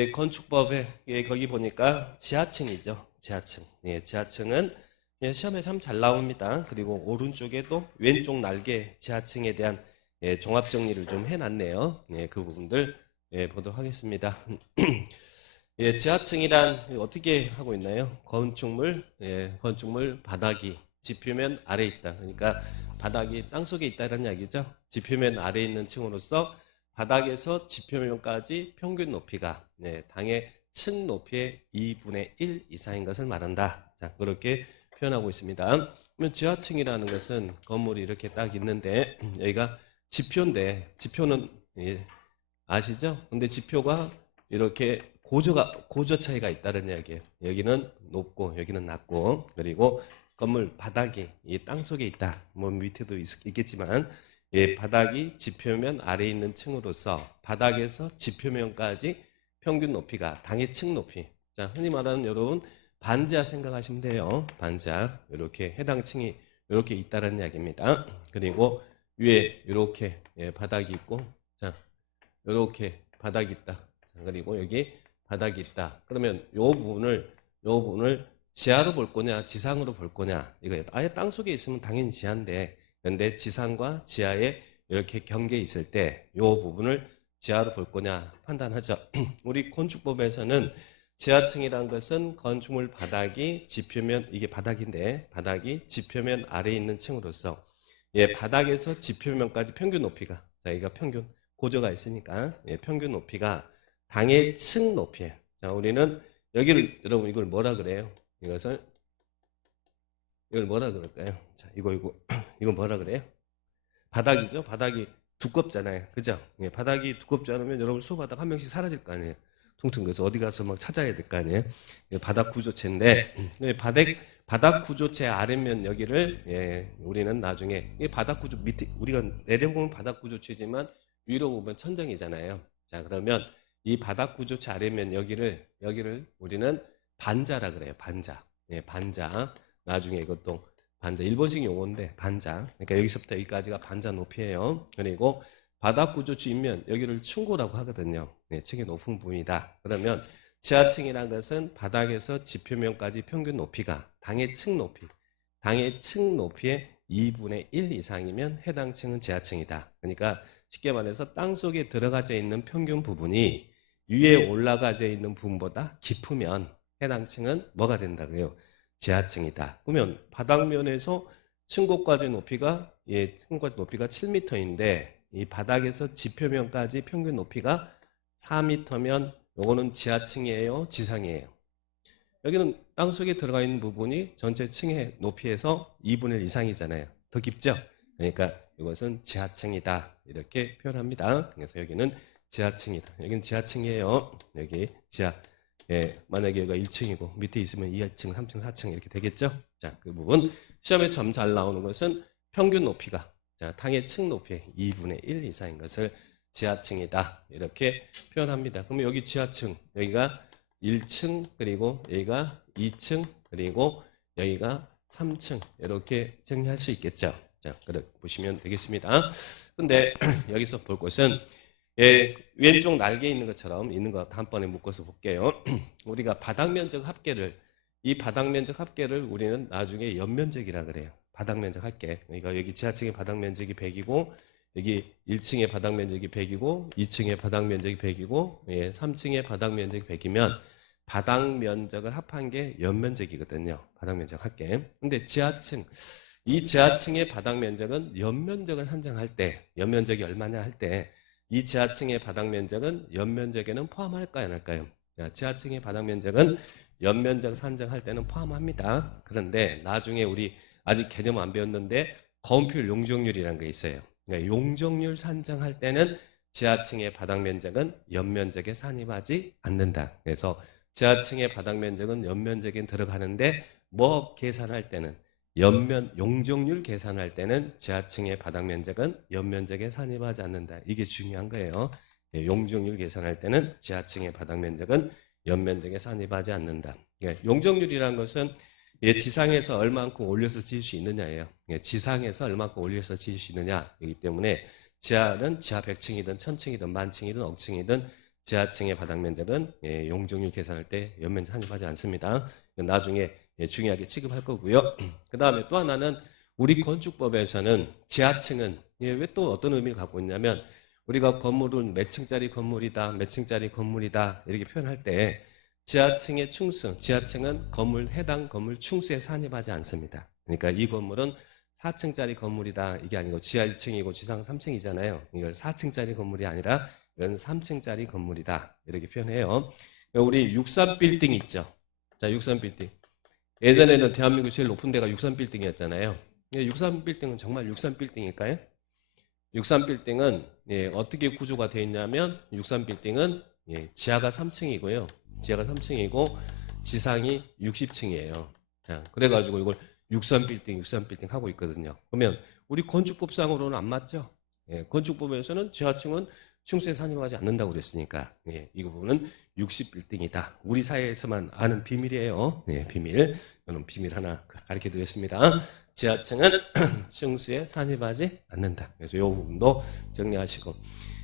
예, 건축법에 예, 거기 보니까 지하층이죠. 지하층. 예, 지하층은 예, 시험에 참 잘 나옵니다. 그리고 오른쪽에도 왼쪽 날개 지하층에 대한 예, 종합 정리를 좀 해놨네요. 예, 그 부분들 예, 보도록 하겠습니다. 예, 지하층이란 어떻게 하고 있나요? 건축물, 예, 건축물 바닥이 지표면 아래에 있다. 그러니까 바닥이 땅속에 있다는 이야기죠. 지표면 아래에 있는 층으로서 바닥에서 지표면까지 평균 높이가 네, 당의 층 높이의 2분의 1 이상인 것을 말한다. 자, 그렇게 표현하고 있습니다. 그러면 지하층이라는 것은 건물이 이렇게 딱 있는데 여기가 지표인데 지표는 예, 아시죠? 근데 지표가 이렇게 고저 차이가 있다는 이야기예요. 여기는 높고 여기는 낮고 그리고 건물 바닥이 이 땅 속에 있다. 뭐 밑에도 있겠지만 예, 바닥이 지표면 아래에 있는 층으로서 바닥에서 지표면까지 평균 높이가 당의 층 높이. 자, 흔히 말하는 여러분 반지하 생각하시면 돼요. 반지하 이렇게 해당 층이 이렇게 있다는 이야기입니다. 그리고 위에 이렇게 예, 바닥이 있고 자 이렇게 바닥이 있다. 그리고 여기 바닥이 있다. 그러면 요 부분을 지하로 볼 거냐, 지상으로 볼 거냐. 이거 아예 땅 속에 있으면 당연히 지하인데, 그런데 지상과 지하에 이렇게 경계에 있을 때 요 부분을 지하로 볼 거냐 판단하죠. 우리 건축법에서는 지하층이란 것은 건축물 바닥이 지표면 이게 바닥인데 바닥이 지표면 아래에 있는 층으로서 예, 바닥에서 지표면까지 평균 높이가 자, 이거 평균 고저가 있으니까 예, 평균 높이가 당의 층 높이에요. 자, 우리는 여기를 여러분 이걸 뭐라 그래요? 이걸 뭐라 그럴까요? 자, 이거 이거 뭐라 그래요? 바닥이죠. 바닥이 두껍잖아요. 그죠? 예, 바닥이 두껍지 않으면 여러분 수업하다가 한 명씩 사라질 거 아니에요. 퉁퉁 그래서 어디 가서 막 찾아야 될 거 아니에요. 바닥 구조체인데 바닥 구조체 아래면 여기를 예, 우리는 나중에 이 바닥 구조 밑에 우리가 내려보면 바닥 구조체지만 위로 보면 천정이잖아요. 자, 그러면 이 바닥 구조체 아래면 여기를 우리는 반자라 그래요. 반자. 예, 반자. 나중에 이것도 반자 일본식 용어인데 반자. 그러니까 여기서부터 여기까지가 반자 높이에요. 그리고 바닥 구조체 윗면 여기를 층고라고 하거든요. 네, 층의 높은 부분이다. 그러면 지하층이란 것은 바닥에서 지표면까지 평균 높이가 당의 층 높이의 2분의 1 이상이면 해당 층은 지하층이다. 그러니까 쉽게 말해서 땅 속에 들어가져 있는 평균 부분이 위에 올라가져 있는 부분보다 깊으면 해당 층은 뭐가 된다고요? 지하층이다. 그러면 바닥면에서 층고까지 높이가 예, 층고까지 높이가 7m인데 이 바닥에서 지표면까지 평균 높이가 4m면 요거는 지하층이에요, 지상이에요. 여기는 땅속에 들어가 있는 부분이 전체 층의 높이에서 2분의 1 이상이잖아요. 더 깊죠? 그러니까 이것은 지하층이다. 이렇게 표현합니다. 그래서 여기는 지하층이다. 여기는 지하층이에요. 여기 지하. 예, 만약에 여기가 1층이고 밑에 있으면 2층, 3층, 4층 이렇게 되겠죠? 자, 그 부분 시험에 점 잘 나오는 것은 평균 높이가 자, 당의 층 높이의 2분의 1 이상인 것을 지하층이다. 이렇게 표현합니다. 그러면 여기 지하층, 여기가 1층, 그리고 여기가 2층, 그리고 여기가 3층 이렇게 정리할 수 있겠죠. 자, 그렇게 보시면 되겠습니다. 근데 여기서 볼 것은 예, 왼쪽 날개 있는 것처럼 있는 것 한번에 묶어서 볼게요. 우리가 바닥 면적 합계를 이 바닥 면적 합계를 우리는 나중에 연면적이라 그래요. 바닥 면적 합계. 그러니까 여기 지하층의 바닥 면적이 100이고 여기 1층의 바닥 면적이 100이고 2층의 바닥 면적이 100이고 예, 3층의 바닥 면적이 100이면 바닥 면적을 합한 게 연면적이거든요. 바닥 면적 합계. 근데 이 지하층의 바닥 면적은 연면적을 산정할 때 연면적이 얼마냐 할 때 이 지하층의 바닥 면적은 연면적에는 포함할까요, 안 할까요? 자, 지하층의 바닥 면적은 연면적 산정할 때는 포함합니다. 그런데 나중에 우리 아직 개념 안 배웠는데 거운표 용적률이라는 게 있어요. 그러니까 용적률 산정할 때는 지하층의 바닥 면적은 연면적에 산입하지 않는다. 그래서 지하층의 바닥 면적은 연면적에 들어가는데 뭐 계산할 때는 용적률 계산할 때는 지하층의 바닥 면적은 연면적에 산입하지 않는다. 이게 중요한 거예요. 용적률 계산할 때는 지하층의 바닥 면적은 연면적에 산입하지 않는다. 용적률이라는 것은 지상에서 얼만큼 올려서 지을 수 있느냐예요. 지상에서 얼만큼 올려서 지을 수 있느냐이기 때문에 지하는 지하 100층이든 1000층이든 10,000층이든 억층이든 지하층의 바닥 면적은 용적률 계산할 때 연면적 산입하지 않습니다. 나중에 중요하게 취급할 거고요. 그 다음에 또 하나는 우리 건축법에서는 지하층은 왜 또 어떤 의미를 갖고 있냐면 우리가 건물은 몇 층짜리 건물이다, 몇 층짜리 건물이다 이렇게 표현할 때 지하층의 충수, 지하층은 해당 건물 충수에 산입하지 않습니다. 그러니까 이 건물은 4층짜리 건물이다 이게 아니고 지하 1층이고 지상 3층이잖아요. 이걸 4층짜리 건물이 아니라 이건 3층짜리 건물이다 이렇게 표현해요. 우리 63빌딩 있죠. 자, 63빌딩. 예전에는 대한민국 제일 높은 데가 63빌딩이었잖아요. 63빌딩은 정말 63빌딩일까요? 63빌딩은 어떻게 구조가 되어 있냐면 63빌딩은 지하가 3층이고요. 지하가 3층이고 지상이 60층이에요. 자, 그래가지고 이걸 63빌딩 하고 있거든요. 그러면 우리 건축법상으로는 안 맞죠? 건축법에서는 지하층은 충수에 산입하지 않는다고 그랬으니까 이 부분은 60빌딩이다. 우리 사회에서만 아는 비밀이에요. 비밀. 저는 비밀 하나 가르쳐 드렸습니다. 지하층은 충수에 산입하지 않는다. 그래서 이 부분도 정리하시고.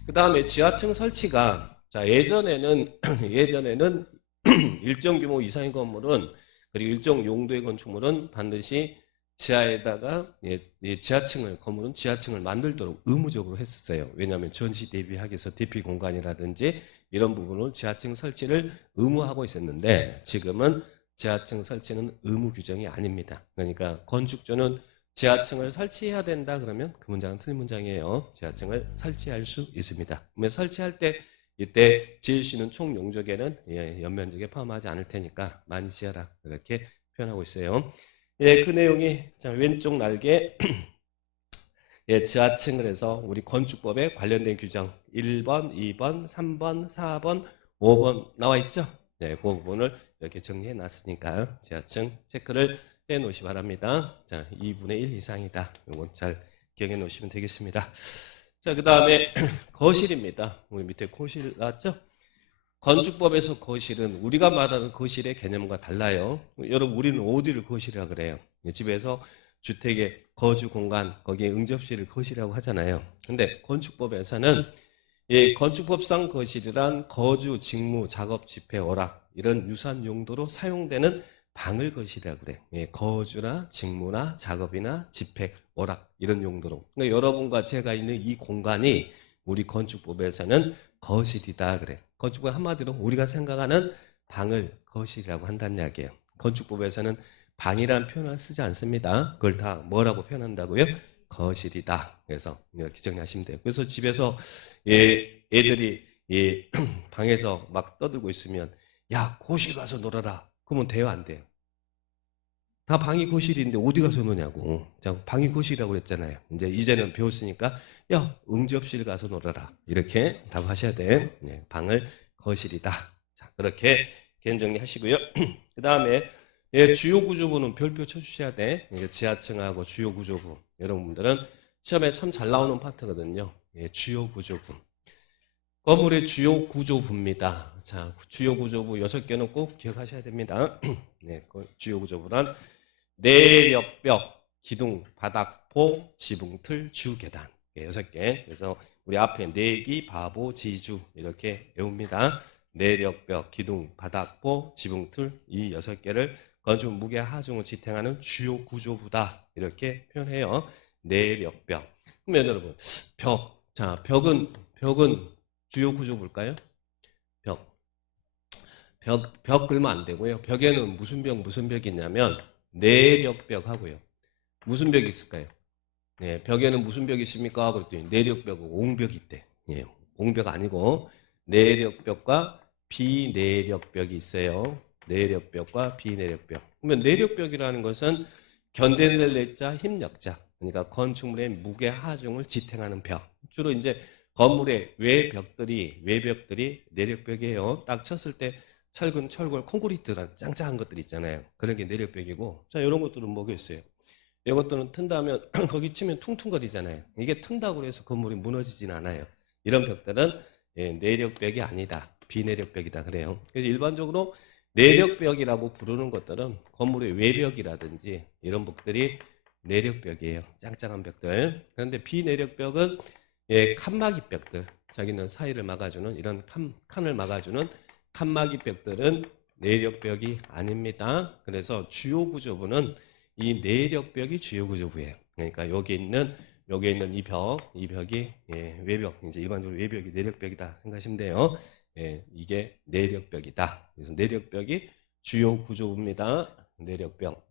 그 다음에 지하층 설치가 자 예전에는 일정 규모 이상의 건물은 그리고 일정 용도의 건축물은 반드시 지하에다가 건물은 지하층을 만들도록 의무적으로 했었어요. 왜냐하면 전시 대비하기 위해서 대피 공간이라든지 이런 부분을 지하층 설치를 의무하고 있었는데 지금은 지하층 설치는 의무 규정이 아닙니다. 그러니까 건축주는 지하층을 설치해야 된다 그러면 그 문장은 틀린 문장이에요. 지하층을 설치할 수 있습니다. 그러면 설치할 때 이때 지을 수 있는 총 용적에는 연면적에 포함하지 않을 테니까 많이 지어라 이렇게 표현하고 있어요. 그 내용이 자, 왼쪽 날개 지하층을 해서 우리 건축법에 관련된 규정 1번, 2번, 3번, 4번, 5번 나와 있죠? 그 부분을 이렇게 정리해 놨으니까 지하층 체크를 해 놓으시 바랍니다. 자, 2분의 1 이상이다. 이건 잘 기억해 놓으시면 되겠습니다. 자, 그 다음에 거실입니다. 우리 밑에 거실 나왔죠? 건축법에서 거실은 우리가 말하는 거실의 개념과 달라요. 여러분 우리는 어디를 거실이라고 그래요? 집에서 주택의 거주 공간 거기에 응접실을 거실이라고 하잖아요. 근데 건축법에서는 건축법상 거실이란 거주, 직무, 작업, 집회, 오락 이런 유사한 용도로 사용되는 방을 거실이라고 그래요. 거주나 직무나 작업이나 집회, 오락 이런 용도로. 그러니까 여러분과 제가 있는 이 공간이 우리 건축법에서는 거실이다 그래. 건축법 한마디로 우리가 생각하는 방을 거실이라고 한다는 이야기예요. 건축법에서는 방이라는 표현을 쓰지 않습니다. 그걸 다 뭐라고 표현한다고요? 거실이다. 그래서 이렇게 정리하시면 돼요. 그래서 집에서 애들이 방에서 막 떠들고 있으면 야 거실 가서 놀아라. 그러면 돼요 안 돼요? 다 방이 거실인데 어디 가서 노냐고. 자, 방이 거실이라고 그랬잖아요. 이제는 배웠으니까 야 응접실 가서 놀아라. 이렇게 답하셔야 돼. 방을 거실이다. 자, 그렇게 개념 정리하시고요. 그 다음에 주요 구조부는 별표 쳐주셔야 돼. 지하층하고 주요 구조부. 여러분들은 시험에 참 잘 나오는 파트거든요. 주요 구조부. 건물의 주요 구조부입니다. 자, 주요 구조부 6개는 꼭 기억하셔야 됩니다. 주요 구조부란 내력벽, 기둥, 바닥, 포, 지붕, 틀, 주, 계단. 6개. 그래서 우리 앞에 내기, 바보, 지주 이렇게 외웁니다. 내력벽, 기둥, 바닥, 포, 지붕, 틀 이 6개를 건축 무게 하중을 지탱하는 주요 구조부다. 이렇게 표현해요. 내력벽. 그러면 여러분 벽. 자, 벽은 주요 구조부일까요? 벽 그러면 안 되고요. 벽에는 무슨 벽이 있냐면 내력벽 하고요. 무슨 벽이 있을까요? 벽에는 무슨 벽이 있습니까? 그랬더니 내력벽하고 옹벽이 있대. 옹벽 아니고 내력벽과 비내력벽이 있어요. 내력벽과 비내력벽. 그러면 내력벽이라는 것은 견뎌낼 내자 힘력자. 그러니까 건축물의 무게 하중을 지탱하는 벽. 주로 이제 건물의 외벽들이 내력벽이에요. 딱 쳤을 때 철근, 철골, 콘크리트란 짱짱한 것들 있잖아요. 그런 게 내력벽이고. 자, 이런 것들은 뭐겠어요? 이것들은 튼다면 거기 치면 퉁퉁거리잖아요. 이게 튼다고 해서 건물이 무너지진 않아요. 이런 벽들은 내력벽이 아니다. 비내력벽이다 그래요. 그래서 일반적으로 내력벽이라고 부르는 것들은 건물의 외벽이라든지 이런 벽들이 내력벽이에요. 짱짱한 벽들. 그런데 비내력벽은 칸막이 벽들. 자기는 사이를 막아주는 이런 칸을 막아주는 칸막이 벽들은 내력벽이 아닙니다. 그래서 주요 구조부는 이 내력벽이 주요 구조부예요. 그러니까 여기 있는 이 벽이 외벽, 이제 일반적으로 외벽이 내력벽이다 생각하시면 돼요. 이게 내력벽이다. 그래서 내력벽이 주요 구조부입니다. 내력벽.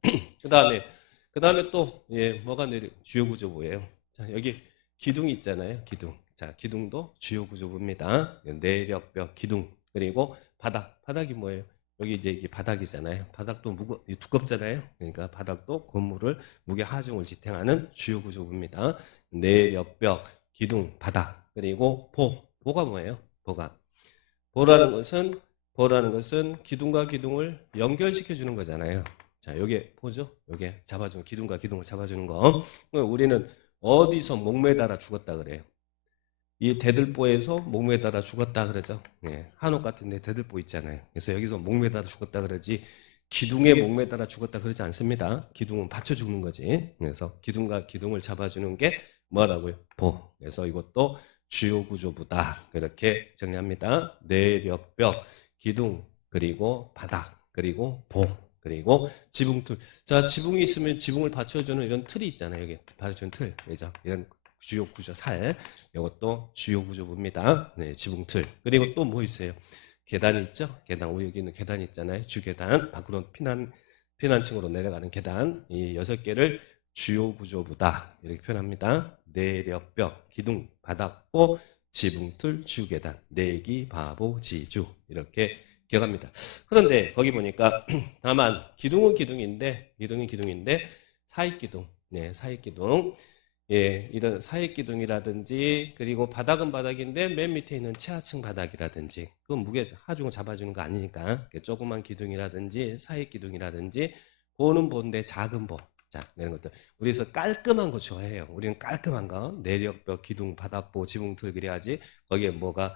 그다음에 또 뭐가 주요 구조부예요. 자, 여기 기둥이 있잖아요. 기둥. 자, 기둥도 주요 구조부입니다. 내력벽, 기둥, 그리고 바닥이 뭐예요? 여기 이제 이게 바닥이잖아요. 바닥도 두껍잖아요. 그러니까 바닥도 건물을 무게 하중을 지탱하는 주요 구조부입니다. 내력벽, 기둥, 바닥, 그리고 보가 뭐예요? 보라는 것은 기둥과 기둥을 연결시켜 주는 거잖아요. 자, 요게 보죠? 요게 잡아주는 기둥과 기둥을 잡아주는 거. 우리는 어디서 목매달아 죽었다 그래요? 이 대들보에서 목매달아 죽었다 그러죠. 한옥 같은데 대들보 있잖아요. 그래서 여기서 목매달아 죽었다 그러지 기둥에 목매달아 죽었다 그러지 않습니다. 기둥은 받쳐 죽는 거지. 그래서 기둥과 기둥을 잡아주는 게 뭐라고요? 보. 그래서 이것도 주요 구조부다. 그렇게 정리합니다. 내력벽, 기둥, 그리고 바닥, 그리고 보, 그리고 지붕틀. 자, 지붕이 있으면 지붕을 받쳐주는 이런 틀이 있잖아요. 여기 받쳐주는 틀. 그죠? 이런 주요 구조 살. 이것도 주요 구조부입니다. 네, 지붕틀. 그리고 또 뭐 있어요? 계단이 있죠? 계단. 우리 여기 있는 계단이 있잖아요. 주계단. 밖으로 피난층으로 내려가는 계단. 이 6개를 주요 구조부다. 이렇게 표현합니다. 내력벽, 기둥, 바닥, 보, 지붕틀, 주계단, 내기, 바보, 지주. 이렇게 기억합니다. 그런데 거기 보니까 다만 기둥은 기둥인데 사익기둥. 네, 사익기둥. 이런 사익기둥이라든지 그리고 바닥은 바닥인데 맨 밑에 있는 최하층 바닥이라든지 그건 무게 하중을 잡아주는 거 아니니까 조그만 기둥이라든지 사익기둥이라든지 보는 본데 작은 보. 자, 이런 것들. 우리에서 깔끔한 거 좋아해요. 우리는 깔끔한 거. 내력벽, 기둥, 바닥보, 지붕틀 그래야지 거기에 뭐가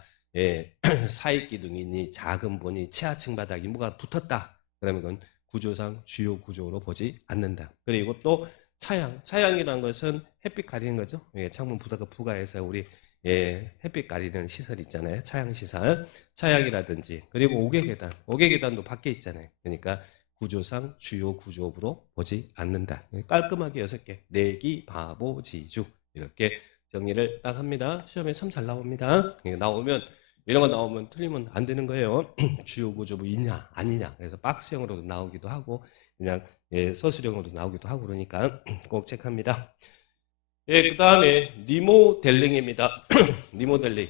사익기둥이니 작은 보니 최하층 바닥이 뭐가 붙었다. 그러면 그건 구조상 주요 구조로 보지 않는다. 그리고 또 차양이라는 것은 햇빛 가리는 거죠. 창문 부가해서 우리 햇빛 가리는 시설 있잖아요. 차양시설. 차양이라든지 그리고 옥외계단도 밖에 있잖아요. 그러니까 구조상 주요 구조부로 보지 않는다. 깔끔하게 6개. 내기, 바보, 지주. 이렇게 정리를 딱 합니다. 시험에 참 잘 나옵니다. 이런 거 나오면 틀리면 안 되는 거예요. 주요 구조부 있냐, 아니냐. 그래서 박스형으로도 나오기도 하고, 그냥 서술형으로도 나오기도 하고 그러니까 꼭 체크합니다. 그 다음에 리모델링입니다. 리모델링.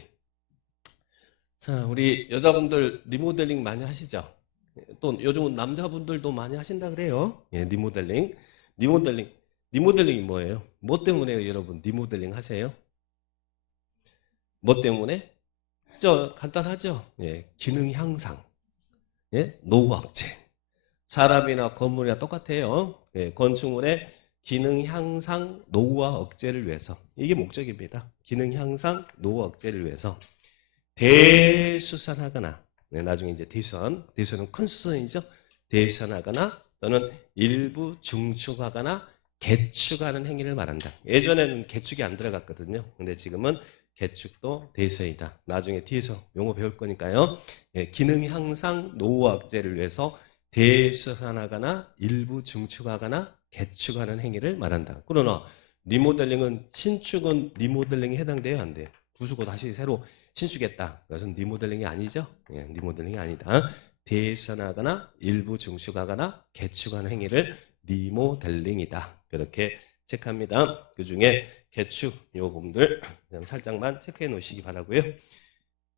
자, 우리 여자분들 리모델링 많이 하시죠? 또 요즘은 남자분들도 많이 하신다 그래요. 리모델링. 리모델링이 뭐예요? 뭐 때문에 여러분 리모델링 하세요? 뭐 때문에? 간단하죠. 기능 향상, 노후 억제. 사람이나 건물이나 똑같아요. 건축물의 기능 향상, 노후화 억제를 위해서 이게 목적입니다. 기능 향상, 노후 억제를 위해서 대수선하거나 나중에 이제 대수선은 큰 수선이죠. 대수선하거나 또는 일부 중축하거나 개축하는 행위를 말한다. 예전에는 개축이 안 들어갔거든요. 근데 지금은 개축도 대수선이다. 나중에 뒤에서 용어 배울 거니까요. 기능 향상, 노후 억제를 위해서 대수선하거나 일부 중축하거나 개축하는 행위를 말한다. 그러나 리모델링은 신축은 리모델링에 해당돼요, 안 돼요? 부수고 다시 새로 신축했다. 그것은 리모델링이 아니죠. 리모델링이 아니다. 대수선하거나 일부 중축하거나 개축하는 행위를 리모델링이다. 그렇게 체크합니다. 그 중에 개축 요 부분들 살짝만 체크해 놓으시기 바라고요.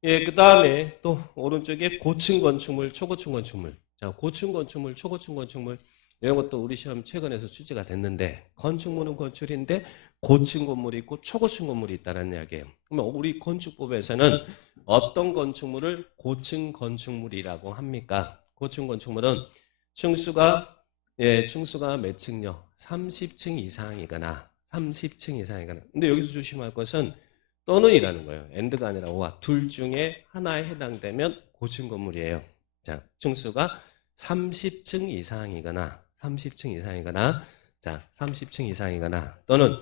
그 다음에 또 오른쪽에 고층 건축물, 초고층 건축물. 자, 고층 건축물, 초고층 건축물 이런 것도 우리 시험 최근에서 출제가 됐는데 건축물은 건축인데 고층 건물이 있고 초고층 건물이 있다는 이야기예요. 그러면 우리 건축법에서는 어떤 건축물을 고층 건축물이라고 합니까? 고층 건축물은 층수가 몇 층요? 30층 이상이거나 30층 이상이거나. 근데 여기서 조심할 것은 또는이라는 거예요. and가 아니라 오와. 둘 중에 하나에 해당되면 고층 건물이에요. 자, 층수가 30층 이상이거나 30층 이상이거나 자, 30층 이상이거나 또는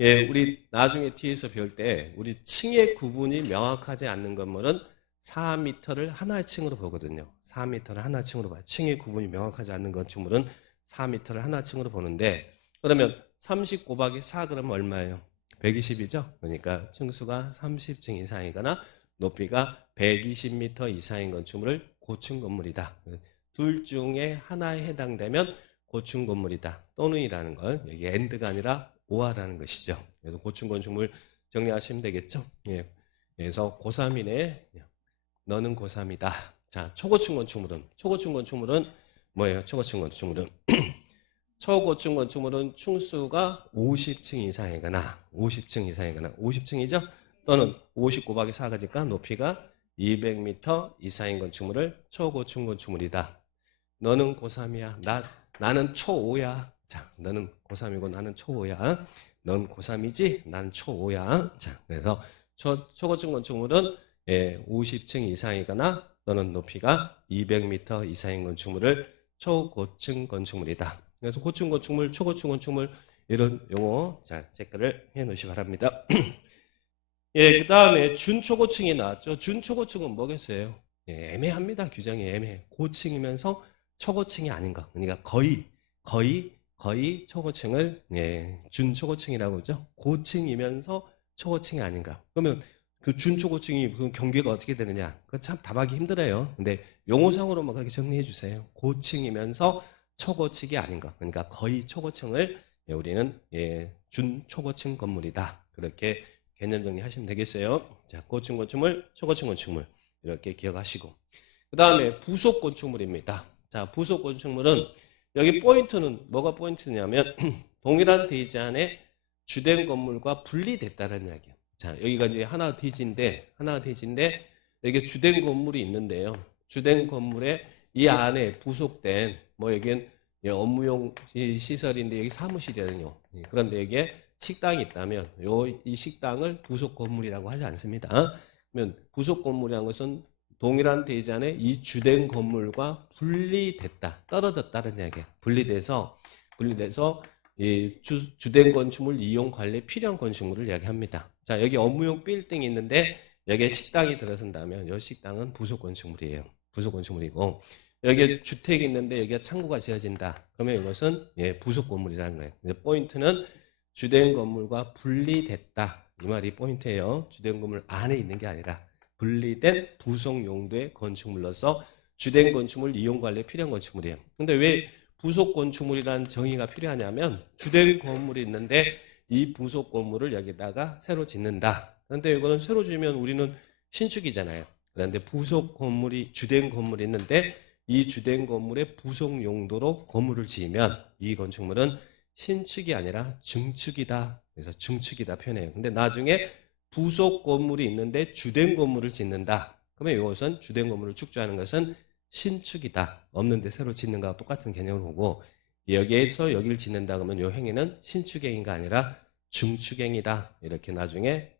예, 우리 나중에 뒤에서 배울 때 우리 층의 구분이 명확하지 않는 건물은 4m를 하나의 층으로 보거든요. 4m를 하나의 층으로 봐요. 층의 구분이 명확하지 않는 건축물은 4m를 하나의 층으로 보는데 그러면 30 곱하기 4 그러면 얼마예요? 120이죠? 그러니까 층수가 30층 이상이거나 높이가 120m 이상인 건축물을 고층 건물이다. 둘 중에 하나에 해당되면 고층 건물이다. 또는이라는 걸 여기 and가 아니라 오하라는 것이죠. 그래서 고층 건축물 정리하시면 되겠죠. 예. 그래서 고3이네. 너는 고3이다. 자, 초고층 건축물은 뭐예요? 초고층 건축물은 초고층 건축물은 층수가 50층 이상이거나 50층이죠. 또는 50 곱하기 4가니까 높이가 200m 이상인 건축물을 초고층 건축물이다. 너는 고3이야. 나는 초5야. 자, 너는 고3이고 나는 초5야. 넌 고3이지? 난 초5야. 자, 그래서 초고층 건축물은 50층 이상이거나 또는 높이가 200m 이상인 건축물을 초고층 건축물이다. 그래서 고층 건축물, 초고층 건축물 이런 용어 자 체크를 해 놓으시 바랍니다. 예, 그 다음에 준초고층이 나왔죠. 준초고층은 뭐겠어요? 예, 애매합니다. 규정이 애매해. 고층이면서 초고층이 아닌 거. 그러니까 거의 초고층을 예, 준초고층이라고 하죠. 고층이면서 초고층이 아닌가. 그러면 그 준초고층이 그 경계가 어떻게 되느냐? 그거 참 답하기 힘들어요. 근데 용어상으로만 그렇게 정리해 주세요. 고층이면서 초고층이 아닌 거. 그러니까 거의 초고층을 예, 우리는 예, 준초고층 건물이다. 그렇게 개념 정리하시면 되겠어요. 자, 고층 건축물, 초고층 건축물 이렇게 기억하시고 그 다음에 부속 건축물입니다. 자, 부속 건축물은 여기 포인트는 뭐가 포인트냐면 동일한 대지 안에 주된 건물과 분리됐다는 이야기예요. 자, 여기가 이제 하나 대지인데 여기 주된 건물이 있는데요. 주된 건물에 이 안에 부속된 뭐 여기는 업무용 시설인데 여기 사무실이거든요. 그런데 여기에 식당이 있다면 이 식당을 부속 건물이라고 하지 않습니다. 그러면 부속 건물이라는 것은 동일한 대지 안에 이 주된 건물과 분리됐다, 떨어졌다는 이야기예요. 분리돼서 이 주된 건축물 이용 관리에 필요한 건축물을 이야기합니다. 자, 여기 업무용 빌딩이 있는데 여기에 식당이 들어선다면 이 식당은 부속 건축물이에요. 부속 건축물이고 여기에 주택이 있는데 여기가 창고가 지어진다. 그러면 이것은 부속 건물이라는 거예요. 포인트는 주된 건물과 분리됐다. 이 말이 포인트예요. 주된 건물 안에 있는 게 아니라 분리된 부속 용도의 건축물로서 주된 건축물 이용 관리에 필요한 건축물이에요. 근데 왜 부속 건축물이라는 정의가 필요하냐면 주된 건물이 있는데 이 부속 건물을 여기다가 새로 짓는다. 그런데 이거는 새로 지으면 우리는 신축이잖아요. 그런데 부속 건물이 주된 건물이 있는데 이 주된 건물의 부속 용도로 건물을 지으면 이 건축물은 신축이 아니라 증축이다. 그래서 증축이다 표현해요. 근데 나중에 부속 건물이 있는데 주된 건물을 짓는다. 그러면 이것은 주된 건물을 축조하는 것은 신축이다. 없는데 새로 짓는 거와 똑같은 개념을 보고 여기에서 여기를 짓는다 그러면 이 행위는 신축행위가 아니라 증축행위다. 이렇게 나중에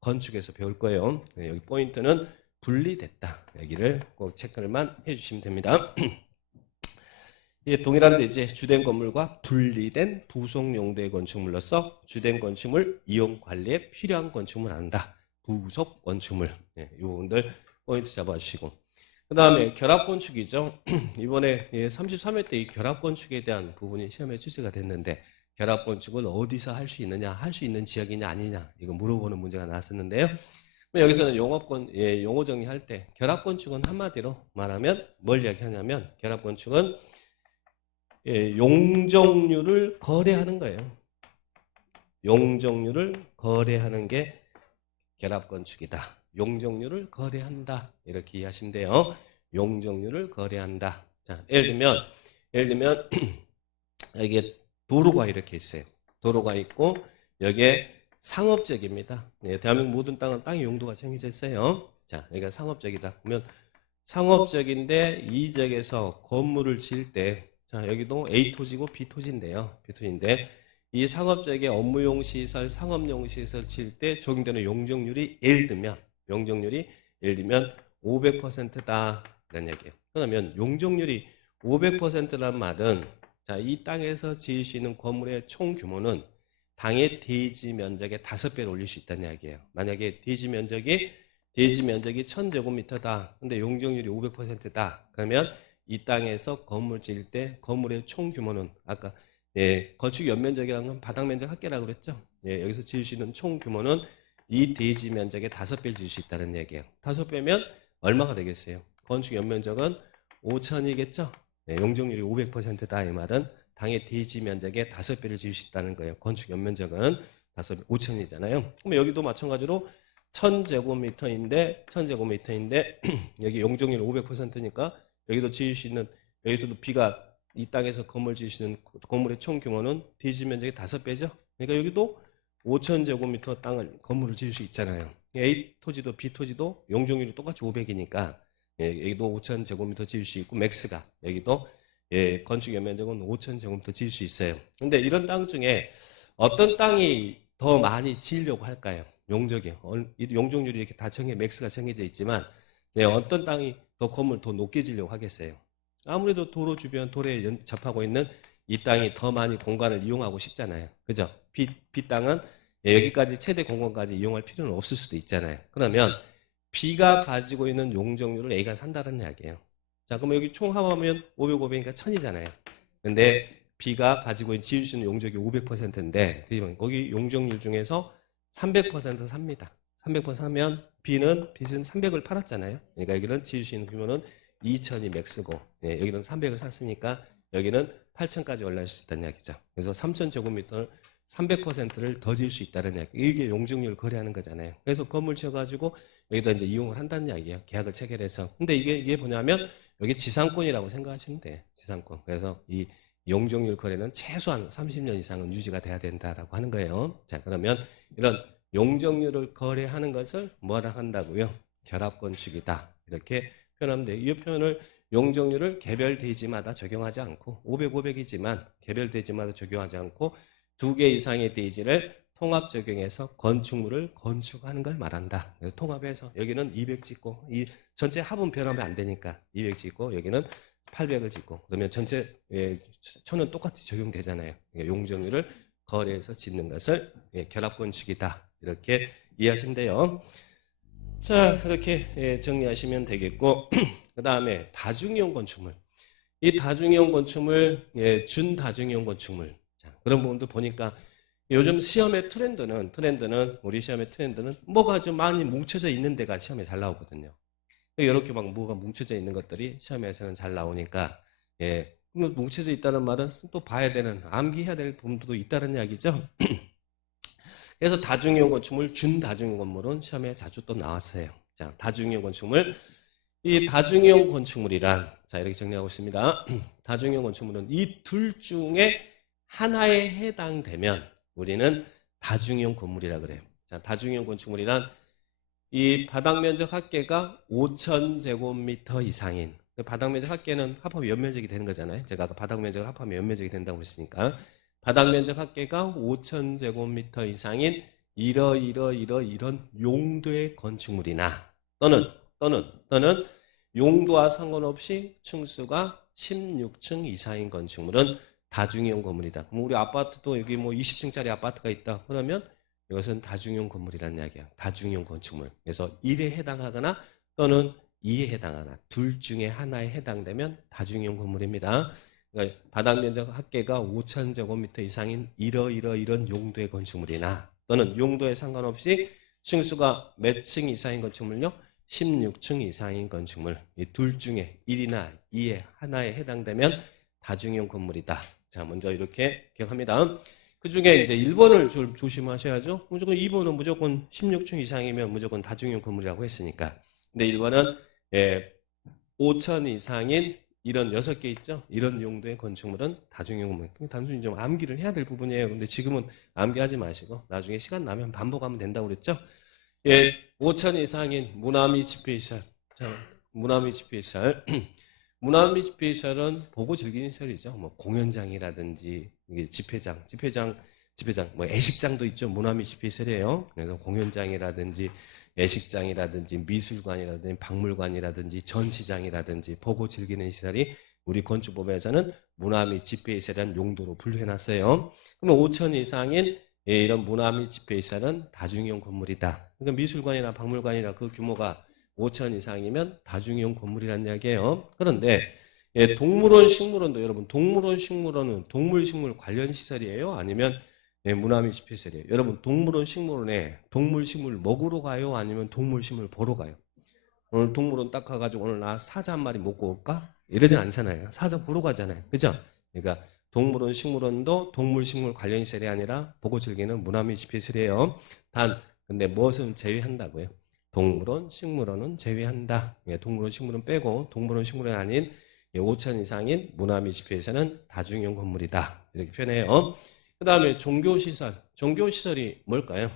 건축에서 배울 거예요. 여기 포인트는 분리됐다. 여기를 꼭 체크를만 해주시면 됩니다. 동일한 대지의 주된 건물과 분리된 부속 용도의 건축물로서 주된 건축물 이용 관리에 필요한 건축물 한다. 부속 건축물. 이 부분들 포인트 잡아주시고. 그 다음에 결합건축이죠. 이번에 33회 때 이 결합건축에 대한 부분이 시험에 출제가 됐는데 결합건축을 어디서 할 수 있느냐, 할 수 있는 지역이냐 아니냐 이거 물어보는 문제가 나왔었는데요. 여기서는 용어 정리할 때 결합건축은 한마디로 말하면 뭘 이야기하냐면 결합건축은 용적률을 거래하는 거예요. 용적률을 거래하는 게 결합건축이다. 용적률을 거래한다. 이렇게 이해하시면 돼요. 용적률을 거래한다. 자, 예를 들면 여기에 도로가 이렇게 있어요. 도로가 있고 여기에 상업적입니다. 대한민국 모든 땅은 땅의 용도가 정해져 있어요. 자, 여기가 상업적이다. 그러면 상업적인데 이 지역에서 건물을 지을 때 자, 여기도 A 토지고 B 토지인데요. B 토지인데 이 상업적의 업무용 시설, 상업용 시설 지을 때 적용되는 용적률이 예를 들면 500%다 라는 얘기예요. 그러면 용적률이 500%라는 말은 자, 이 땅에서 지을 수 있는 건물의 총 규모는 당의 대지 면적의 5배를 올릴 수 있다는 이야기예요. 만약에 대지 면적이 1000제곱미터다. 근데 용적률이 500%다. 그러면 이 땅에서 건물 지을 때 건물의 총 규모는 아까 건축 연면적이라는 건 바닥 면적 합계라고 그랬죠. 여기서 지을 수 있는 총 규모는 이 대지 면적의 5배를 지을 수 있다는 얘기예요. 5배면 얼마가 되겠어요? 건축 연면적은 5천이겠죠. 용적률이 500%다 이 말은 당의 대지 면적의 5배를 지을 수 있다는 거예요. 건축 연면적은 5천이잖아요. 그럼 여기도 마찬가지로 1000제곱미터인데 여기 용적률 500%니까 여기도 지을 수 있는 여기서도 B가 이 땅에서 건물 지을 수 있는 건물의 총 규모는 대지 면적의 5배죠. 그러니까 여기도 5000제곱미터 땅을 건물을 지을 수 있잖아요. A 토지도 B 토지도 용적률이 똑같이 500이니까 여기도 5000제곱미터 지을 수 있고 맥스가 여기도 건축 연면적은 5000제곱미터 지을 수 있어요. 근데 이런 땅 중에 어떤 땅이 더 많이 지으려고 할까요? 용적이 용적률이 이렇게 다 맥스가 정해져 있지만 어떤 땅이 더 건물 더 높게 지으려고 하겠어요? 아무래도 도로 주변 도로에 접하고 있는 이 땅이 더 많이 공간을 이용하고 싶잖아요. 그죠? B 땅은 여기까지 최대 공간까지 이용할 필요는 없을 수도 있잖아요. 그러면 B가 가지고 있는 용적률을 A가 산다는 이야기예요. 자, 그럼 여기 총 합하면 500, 500이니까 1000이잖아요. 근데 B가 가지고 있는 지을 수 있는 용적이 500%인데 거기 용적률 중에서 300% 삽니다. 300% 사면 B는 300을 팔았잖아요. 그러니까 여기는 지을 수 있는 규모는 2000이 맥스고 여기는 300을 샀으니까 여기는 8000까지 올라갈 수 있다는 이야기죠. 그래서 3000제곱미터를 300%를 더 지을 수 있다는 이야기. 이게 용적률을 거래하는 거잖아요. 그래서 건물 지어가지고 여기다 이제 이용을 한다는 이야기예요. 계약을 체결해서. 근데 이게 뭐냐면 여기 지상권이라고 생각하시면 돼요. 지상권. 그래서 이 용적률 거래는 최소한 30년 이상은 유지가 돼야 된다라고 하는 거예요. 자, 그러면 이런 용적률을 거래하는 것을 뭐라 한다고요? 결합건축이다. 이렇게 표현하면 돼요. 이 표현을 용적률을 개별 대지마다 적용하지 않고 500, 500이지만 개별 대지마다 적용하지 않고 2개 이상의 대지를 통합 적용해서 건축물을 건축하는 걸 말한다. 통합해서 여기는 200 짓고 이 전체 합은 변하면 안 되니까 200 짓고 여기는 800을 짓고 그러면 전체 1000은 똑같이 적용되잖아요. 그러니까 용적률을 거래해서 짓는 것을 결합건축이다. 이렇게 이해하시면 돼요. 자, 그렇게 정리하시면 되겠고 그 다음에 다중이용 건축물. 이 다중이용 건축물, 준다중이용 건축물. 자, 그런 부분도 보니까 요즘 시험의 트렌드는 우리 시험의 트렌드는 뭐가 좀 많이 뭉쳐져 있는 데가 시험에 잘 나오거든요. 이렇게 막 뭐가 뭉쳐져 있는 것들이 시험에서는 잘 나오니까 뭉쳐져 있다는 말은 또 봐야 되는 암기해야 될 부분도 있다는 이야기죠. 그래서 다중이용 건축물, 준다중이용 건물은 시험에 자주 또 나왔어요. 자, 다중이용 건축물. 이 다중이용 건축물이란, 자, 이렇게 정리하고 있습니다. 다중이용 건축물은 이 둘 중에 하나에 해당되면 우리는 다중이용 건물이라 그래요. 자, 다중이용 건축물이란 이 바닥 면적 합계가 5000제곱미터 이상인, 바닥 면적 합계는 합하면 연면적이 되는 거잖아요. 제가 아까 바닥 면적을 합하면 연면적이 된다고 했으니까. 바닥 면적 합계가 5000제곱미터 이상인 이런 용도의 건축물이나 또는 용도와 상관없이 층수가 16층 이상인 건축물은 다중이용 건물이다. 그럼 우리 아파트도 여기 뭐 20층짜리 아파트가 있다. 그러면 이것은 다중이용 건물이라는 이야기야. 다중이용 건축물. 그래서 1에 해당하거나 또는 2에 해당하거나 둘 중에 하나에 해당되면 다중이용 건물입니다. 그러니까 바닥 면적 합계가 5000제곱미터 이상인 이런 용도의 건축물이나 또는 용도에 상관없이 층수가 몇 층 이상인 건축물요? 16층 이상인 건축물. 이 둘 중에 1이나 2에 하나에 해당되면 다중이용 건물이다. 자, 먼저 이렇게 기억합니다. 그 중에 이제 1번을 좀 조심하셔야죠. 무조건 2번은 무조건 16층 이상이면 무조건 다중이용 건물이라고 했으니까. 근데 1번은 5000 이상인 이런 6개 있죠. 이런 용도의 건축물은 다중이용 건물. 단순히 좀 암기를 해야 될 부분이에요. 근데 지금은 암기하지 마시고 나중에 시간 나면 반복하면 된다고 그랬죠. 5000 이상인 무나미 집회시설. 자, 무나미 집회시설. 무나미 집회시설은 보고 즐기는 시설이죠. 뭐 공연장이라든지 집회장, 뭐 애식장도 있죠. 무나미 집회시설이에요. 그래서 공연장이라든지 애식장이라든지 미술관이라든지 박물관이라든지 전시장이라든지 보고 즐기는 시설이 우리 건축법에서는 무나미 집회시설이라는 용도로 분류해놨어요. 그러면 5000 이상인 예, 이런 문화 및 집회시설은 다중이용 건물이다. 그러니까 미술관이나 박물관이나 그 규모가 5천 이상이면 다중이용 건물이라는 이야기예요. 그런데 예, 동물원, 식물원도 여러분 동물원, 식물원은 동물, 식물 관련 시설이에요? 아니면 예, 문화 및 집회시설이에요? 여러분 동물원, 식물원에 동물, 식물 먹으러 가요? 아니면 동물, 식물 보러 가요? 오늘 동물원 딱 가가지고 오늘 나 사자 한 마리 먹고 올까? 이러진 않잖아요. 사자 보러 가잖아요. 그죠? 그러니까 동물원, 식물원도 동물, 식물 관련 시설이 아니라 보고 즐기는 문화 및 집회시설이에요. 단 근데 무엇은 제외한다고요? 동물원, 식물원은 제외한다. 예, 동물원, 식물원 빼고 동물원, 식물원 아닌 5천 이상인 문화 및 집회시설은 다중이용 건물이다. 이렇게 표현해요. 그 다음에 종교시설. 종교시설이 뭘까요?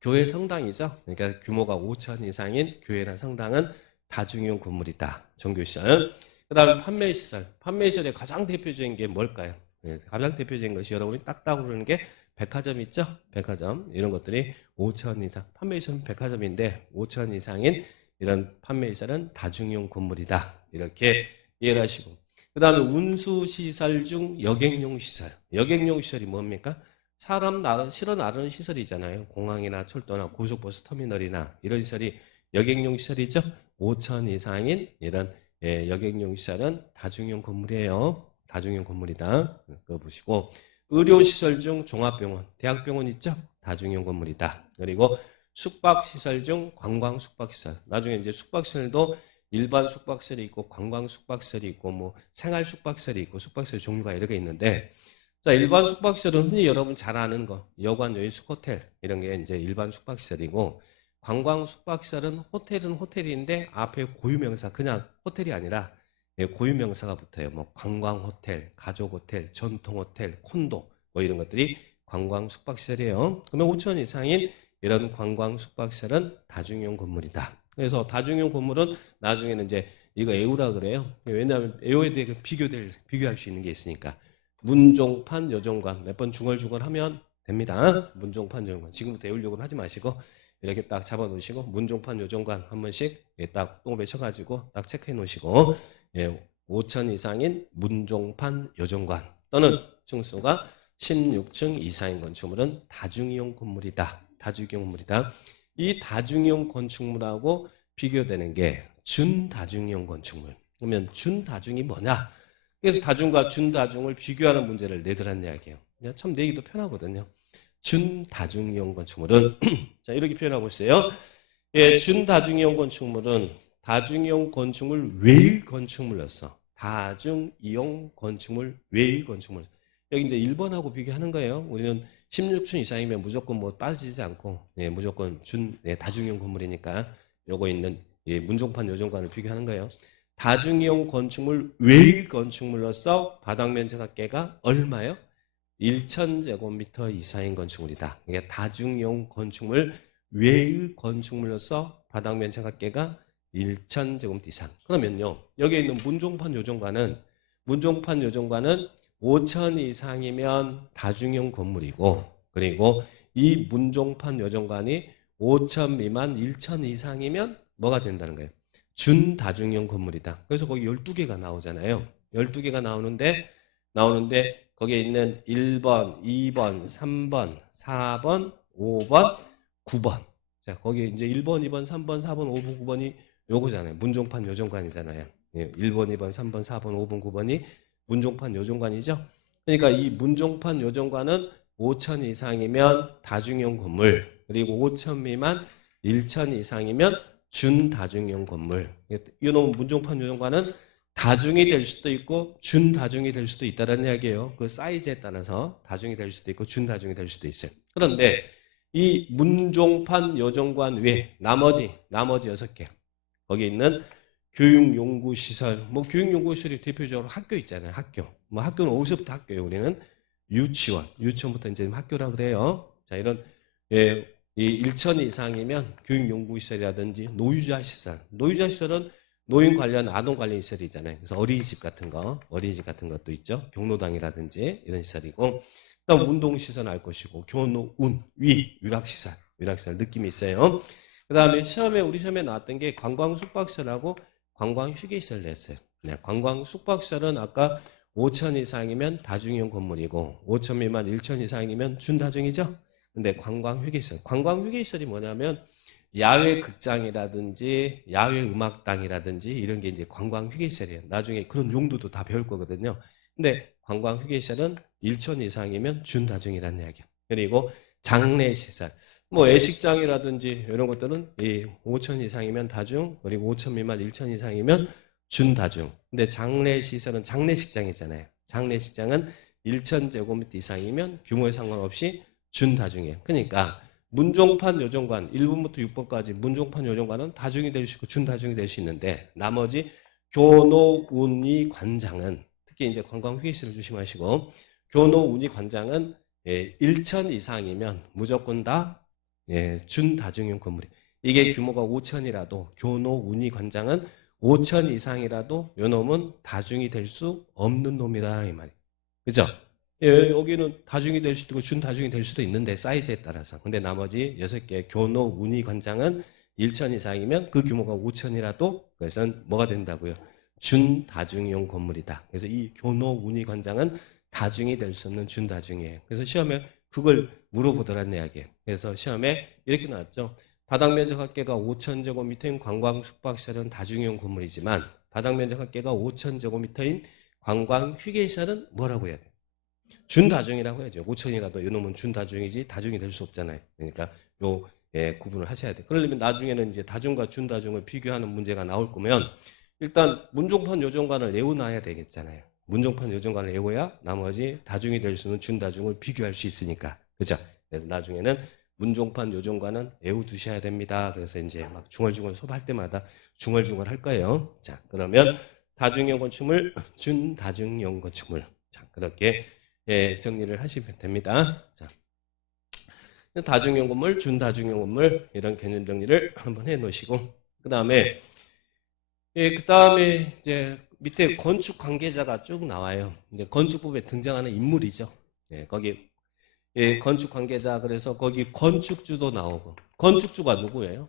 교회 성당이죠. 그러니까 규모가 5천 이상인 교회나 성당은 다중이용 건물이다. 종교시설. 그 다음에 판매시설. 판매시설의 가장 대표적인 게 뭘까요? 네, 가장 대표적인 것이 여러분이 딱 떠오르는 게 백화점 있죠? 백화점. 이런 것들이 5천 이상. 판매시설은 백화점인데 5천 이상인 이런 판매시설은 다중이용 건물이다. 이렇게 이해를 하시고. 그 다음에 운수시설 중 여객용 시설. 여객용 시설이 뭡니까? 사람 실어 나르는 시설이잖아요. 공항이나 철도나 고속버스 터미널이나 이런 시설이 여객용 시설이죠. 5천 이상인 이런 예, 여객용 시설은 다중용 건물이에요. 다중용 건물이다. 그거 보시고 의료시설 중 종합병원, 대학병원 있죠. 다중용 건물이다. 그리고 숙박시설 중 관광 숙박시설. 나중에 이제 숙박시설도 일반 숙박시설이 있고 관광 숙박시설이 있고 뭐 생활 숙박시설이 있고 숙박시설 종류가 여러 개 있는데 자, 일반 숙박시설은 흔히 여러분 잘 아는 거, 여관, 여의숙, 호텔 이런 게 이제 일반 숙박시설이고 관광 숙박시설은 호텔은 호텔인데 앞에 고유명사 그냥 호텔이 아니라 고유명사가 붙어요. 뭐 관광 호텔, 가족 호텔, 전통 호텔, 콘도 뭐 이런 것들이 관광 숙박시설이에요. 그러면 5천 이상인 이런 관광 숙박시설은 다중이용 건물이다. 그래서 다중이용 건물은 나중에는 이제 이거 애우라 그래요. 왜냐하면 애우에 대해 비교할 수 있는 게 있으니까. 문종판 여종관 몇 번 중얼중얼 하면 됩니다. 문종판 여종관 지금부터 외우려고는 하지 마시고 이렇게 딱 잡아 놓으시고 문종판 여종관 한 번씩 딱 똥배 쳐가지고 딱 체크해 놓으시고 5천 이상인 문종판 여종관 또는 층수가 16층 이상인 건축물은 다중이용 건물이다. 다중이용 건물이다. 이 다중이용 건축물하고 비교되는 게 준다중이용 건축물. 그러면 준다중이 뭐냐? 그래서 다중과 준다중을 비교하는 문제를 내더란 이야기예요. 참 내기도 편하거든요. 준다중이용 건축물은 자 이렇게 표현하고 있어요. 예, 준다중이용 건축물은 다중이용 건축물 외의 건축물로서 다중이용 건축물 외의 건축물. 여기 이제 1번하고 비교하는 거예요. 우리는 16층 이상이면 무조건 뭐 따지지 않고 무조건 다중이용 건물이니까 요거 있는 문종판 요정관을 비교하는 거예요. 다중이용 건축물 외의 건축물로서 바닥 면적 합계가 얼마요? 1,000제곱미터 이상인 건축물이다. 그러니까 다중이용 건축물 외의 건축물로서 바닥 면적 합계가 1,000제곱미터 이상. 그러면요. 여기에 있는 문종판 요정관은 5천 이상이면 다중이용 건물이고 그리고 이 문종판 요정관이 5천 미만 1천 이상이면 뭐가 된다는 거예요? 준다중이용 건물이다. 그래서 거기 12개가 나오잖아요. 12개가 나오는데 거기에 있는 1번, 2번, 3번, 4번, 5번, 9번. 자, 거기에 이제 1번, 2번, 3번, 4번, 5번, 9번이 요거잖아요. 문종판 요정관이잖아요. 1번, 2번, 3번, 4번, 5번, 9번이 문종판 요정관이죠. 그러니까 이 문종판 요정관은 5천 이상이면 다중이용 건물, 그리고 5천 미만 1천 이상이면 준다중이용 건물. 이놈 문종판 요정관은 다중이 될 수도 있고 준다중이 될 수도 있다는 이야기예요. 그 사이즈에 따라서 다중이 될 수도 있고 준다중이 될 수도 있어요. 그런데 이 문종판 요정관 외 나머지 6개 거기 있는 교육연구시설, 뭐 교육연구시설이 대표적으로 학교 있잖아요. 학교. 뭐 학교는 어디서부터 학교예요? 우리는 유치원부터 이제 학교라 그래요. 자, 이런 이 1천 이상이면 교육연구시설이라든지 노유자시설. 노유자시설은 노인 관련, 아동 관련 시설이잖아요. 그래서 어린이집 같은 것도 있죠. 경로당이라든지 이런 시설이고, 그다음 운동시설 알 것이고, 교노, 위락시설 느낌이 있어요. 그다음에 우리 시험에 나왔던 게 관광 숙박시설하고 관광 휴게시설 냈어요. 관광 숙박시설은 아까 5천 이상이면 다중이용 건물이고 5천 미만 1천 이상이면 준다중이죠. 근데 관광휴게시설. 관광휴게시설이 뭐냐면 야외 극장이라든지 야외 음악당이라든지 이런 게 이제 관광휴게시설이에요. 나중에 그런 용도도 다 배울 거거든요. 근데 관광휴게시설은 1천 이상이면 준다중이라는 이야기예요. 그리고 장례시설. 뭐 애식장이라든지 이런 것들은 이 5천 이상이면 다중, 그리고 5천 미만 1천 이상이면 준다중. 근데 장례시설은 장례식장이잖아요. 장례식장은 1천 제곱미터 이상이면 규모에 상관없이 준다중이에요. 그러니까 문종판 요정관 1번부터 6번까지 문종판 요정관은 다중이 될 수 있고 준다중이 될 수 있는데 나머지 교노, 운이, 관장은 특히 이제 관광휴게시를 조심하시고 교노, 운이, 관장은 1천 이상이면 무조건 다 준다중용 건물이. 이게 규모가 5천이라도 교노, 운이, 관장은 5천 이상이라도 요 놈은 다중이 될 수 없는 놈이다 이 말이에요. 그죠? 여기는 다중이 될 수도 있고 준다중이 될 수도 있는데 사이즈에 따라서. 근데 나머지 6개 교노, 운이, 관장은 1천 이상이면 그 규모가 5천이라도 그것은 뭐가 된다고요? 준다중용 건물이다. 그래서 이 교노, 운이, 관장은 다중이 될 수 없는 준다중이에요. 그래서 시험에 그걸 물어보더란 이야기예요. 그래서 시험에 이렇게 나왔죠. 바닥면적 합계가 5천 제곱미터인 관광 숙박시설은 다중이용 건물이지만 바닥면적 합계가 5천 제곱미터인 관광 휴게시설은 뭐라고 해야 돼요? 준다중이라고 해야죠. 5천이라도 이놈은 준다중이지 다중이 될 수 없잖아요. 그러니까 요 구분을 하셔야 돼요. 그러려면 나중에는 이제 다중과 준다중을 비교하는 문제가 나올 거면 일단 문종판 요정관을 외워놔야 되겠잖아요. 문종판 요정관을 외워야 나머지 다중이 될 수 있는 준다중을 비교할 수 있으니까. 그죠? 그래서 나중에는 문종판 요정관은 외워두셔야 됩니다. 그래서 이제 막 중얼중얼 수업할 때마다 중얼중얼 할 거예요. 자, 그러면 다중용 건축물, 준다중용 건축물. 자, 그렇게 정리를 하시면 됩니다. 자, 다중용 건물, 준다중용 건물 이런 개념 정리를 한번 해 놓으시고 그 다음에 이제 밑에 건축 관계자가 쭉 나와요. 이제 건축법에 등장하는 인물이죠. 거기 건축 관계자 그래서 거기 건축주도 나오고 건축주가 누구예요?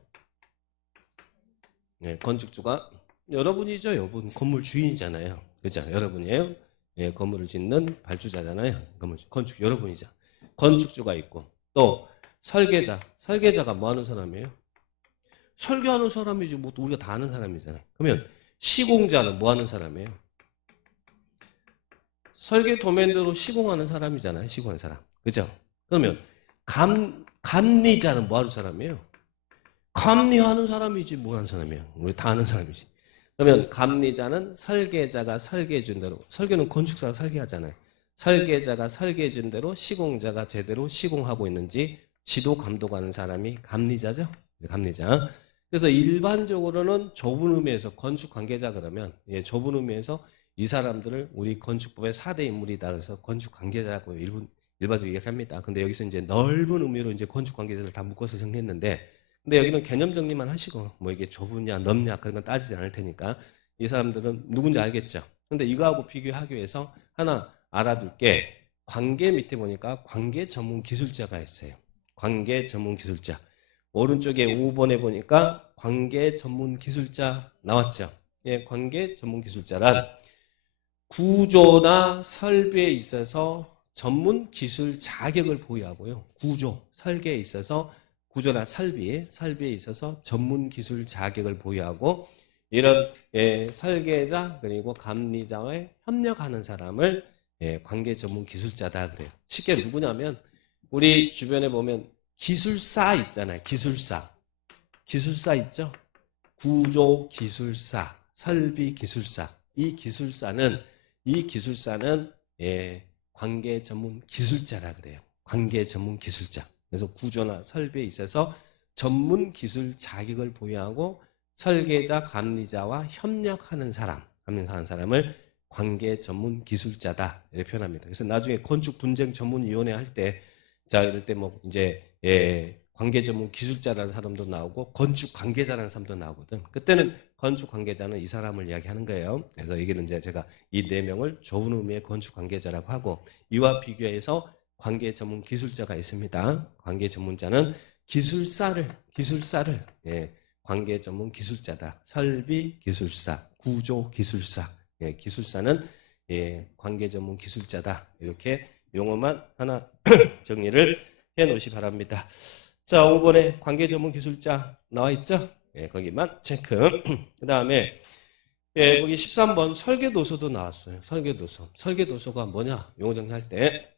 건축주가 여러분이죠. 여러분 건물 주인이잖아요. 그죠? 여러분이에요. 건물을 짓는 발주자잖아요. 건축 여러분이죠. 건축주가 있고 또 설계자가 뭐 하는 사람이에요? 설계하는 사람이지 뭐 우리가 다 아는 사람이잖아요. 그러면 시공자는 뭐 하는 사람이에요? 설계 도면대로 시공하는 사람이잖아요. 시공하는 사람. 그죠? 그러면 감리자는 뭐 하는 사람이에요? 감리하는 사람이지 뭐 하는 사람이에요? 우리 다 아는 사람이지. 그러면 감리자는 설계자가 설계해준 대로 설계는 건축사가 설계하잖아요. 설계자가 설계해준 대로 시공자가 제대로 시공하고 있는지 지도 감독하는 사람이 감리자죠. 감리자. 그래서 일반적으로는 좁은 의미에서 건축 관계자 그러면 좁은 의미에서 이 사람들을 우리 건축법의 4대 인물이다 그래서 건축 관계자라고 일반적으로 얘기합니다. 근데 여기서 이제 넓은 의미로 이제 건축 관계자를 다 묶어서 정리했는데 근데 여기는 개념 정리만 하시고 뭐 이게 좁으냐 넓냐 그런 건 따지지 않을 테니까 이 사람들은 누군지 알겠죠. 근데 이거하고 비교하기 위해서 하나 알아둘 게 관계 밑에 보니까 관계 전문 기술자가 있어요. 관계 전문 기술자. 오른쪽에 5번에 보니까 관계 전문 기술자 나왔죠. 관계 전문 기술자란 구조나 설비에 있어서 전문 기술 자격을 보유하고요. 구조, 설계에 있어서 구조나 설비에 있어서 전문 기술 자격을 보유하고 이런 설계자 그리고 감리자와 협력하는 사람을 관계 전문 기술자다 그래요. 쉽게 누구냐면 우리 주변에 보면 기술사 있잖아요. 기술사 있죠? 구조 기술사, 설비 기술사. 이 기술사는 관계 전문 기술자라 그래요. 관계 전문 기술자. 그래서 구조나 설비에 있어서 전문 기술 자격을 보유하고 설계자, 감리자와 협력하는 사람을 관계 전문 기술자다 이렇게 표현합니다. 그래서 나중에 건축 분쟁 전문위원회 할 때 자 이럴 때 뭐 이제 관계 전문 기술자라는 사람도 나오고 건축 관계자라는 사람도 나오거든. 그때는 건축 관계자는 이 사람을 이야기하는 거예요. 그래서 여기는 이제 제가 이 4명을 좁은 의미의 건축 관계자라고 하고 이와 비교해서 관계 전문 기술자가 있습니다. 관계 전문자는 기술사를 관계 전문 기술자다. 설비 기술사, 구조 기술사. 기술사는 예, 관계 전문 기술자다. 이렇게 용어만 하나 정리를 해 놓으시 바랍니다. 자, 5번에 관계 전문 기술자 나와 있죠? 예, 거기만 체크. 그 다음에 예, 거기 13번 설계도서도 나왔어요. 설계도서. 설계도서가 뭐냐? 용어 정리할 때.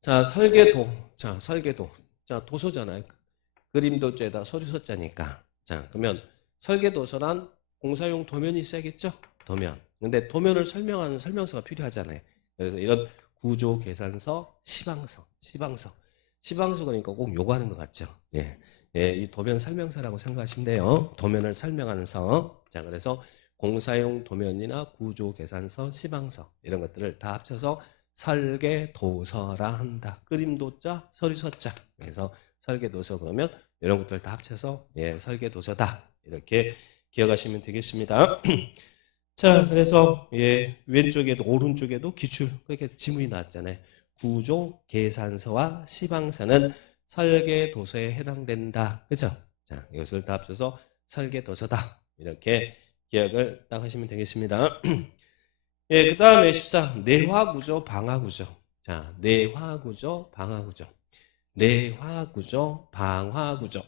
자, 설계도. 자, 설계도. 자, 도서잖아요. 그림도자에다 서류서자니까. 자, 그러면 설계도서란 공사용 도면이 있어야겠죠? 도면. 근데 도면을 설명하는 설명서가 필요하잖아요. 그래서 이런 구조 계산서, 시방서 그러니까 꼭 요구하는 것 같죠? 예. 예, 이 도면 설명서라고 생각하시면 돼요. 도면을 설명하는 서. 자, 그래서 공사용 도면이나 구조 계산서, 시방서 이런 것들을 다 합쳐서 설계도서라 한다. 그림도자, 서류서자. 그래서 설계도서 그러면 이런 것들 다 합쳐서 예, 설계도서다. 이렇게 기억하시면 되겠습니다. 자, 그래서 예, 왼쪽에도 오른쪽에도 기출 그렇게 지문이 나왔잖아요. 구조 계산서와 시방서는 설계도서에 해당된다. 그죠? 자, 이것을 다 합쳐서 설계도서다. 이렇게 기억을 딱 하시면 되겠습니다. 예, 그 다음에 14. 내화구조, 방화구조. 자, 내화구조, 방화구조. 내화구조, 방화구조.